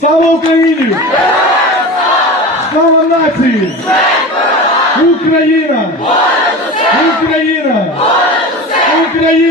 Слава Україні! Слава нації! Україна! Україна! Україна!